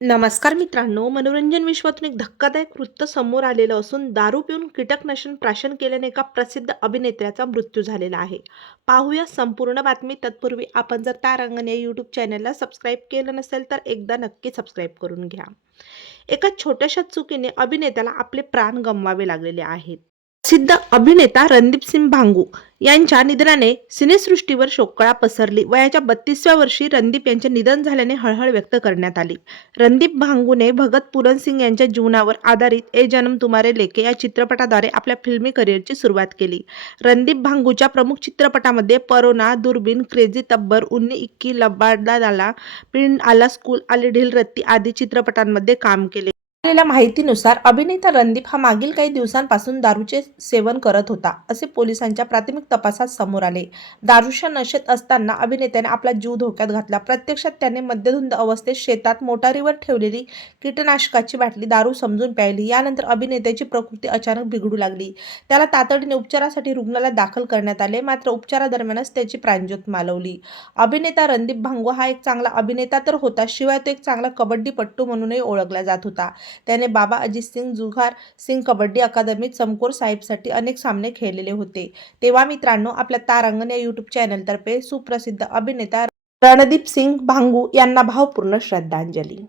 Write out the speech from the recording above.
नमस्कार मित्रांनो, मनोरंजन विश्वातून एक धक्कादायक वृत्त समोर आलेलं असून दारू पिऊन कीटकनाशक प्राशन केल्याने एका प्रसिद्ध अभिनेत्याचा मृत्यू झालेला आहे. पाहूया संपूर्ण बातमी. तत्पूर्वी आपण जर तारांगण या यूट्यूब चॅनलला सबस्क्राईब केलं नसेल तर एकदा नक्की सबस्क्राईब करून घ्या. एका छोट्याशा चुकीने अभिनेत्याला आपले प्राण गमवावे लागलेले आहेत. प्रसिद्ध अभिनेता रणदीप सिंग भांगू यांच्या निधनाने सिनेसृष्टीवर शोककळा पसरली. वयाच्या 32व्या वर्षी रणदीप यांचे निधन झाल्याने हळहळ व्यक्त करण्यात आली. रणदीप भांगूने भगत पूरन सिंग यांच्या जीवनावर आधारित ए जन्म तुम्हारे लेके या चित्रपटाद्वारे आपल्या फिल्मी करिअरची सुरुवात केली. रणदीप भांगूच्या प्रमुख चित्रपटांमध्ये परोना, दूरबीन, क्रेझी तब्बर, उन्नी इक्की, लबाडाला, पिंड आला स्कूल, आली ढील रत्ती आदी चित्रपटांमध्ये काम केले. मिळालेल्या माहितीनुसार अभिनेता रणदीप हा मागील काही दिवसांपासून दारूचे सेवन करत होता, असे पोलिसांच्या प्राथमिक तपासात समोर आले. दारूच्या नशेत असताना अभिनेत्याने आपला जीव धोक्यात घातला. प्रत्यक्षात त्याने मद्यधुंद अवस्थेत शेतात मोटारीवर ठेवलेली कीटकनाशकाची बाटली दारू समजून प्यायली. यानंतर अभिनेत्याची प्रकृती अचानक बिघडू लागली. त्याला तातडीने उपचारासाठी रुग्णालयात दाखल करण्यात आले, मात्र उपचारादरम्यानच त्याची प्राणज्योत मालवली. अभिनेता रणदीप भांगू हा एक चांगला अभिनेता तर होता, शिवाय तो एक चांगला कबड्डीपटू म्हणूनही ओळखला जात होता. त्याने बाबा अजित सिंग, जुझार सिंग कबड्डी अकादमीत चमकोर साहिबसाठी अनेक सामने खेळलेले होते. तेव्हा मित्रांनो, आपल्या तारांगण या यूट्यूब चॅनलतर्फे सुप्रसिद्ध अभिनेता रणदीप सिंग भांगू यांना भावपूर्ण श्रद्धांजली.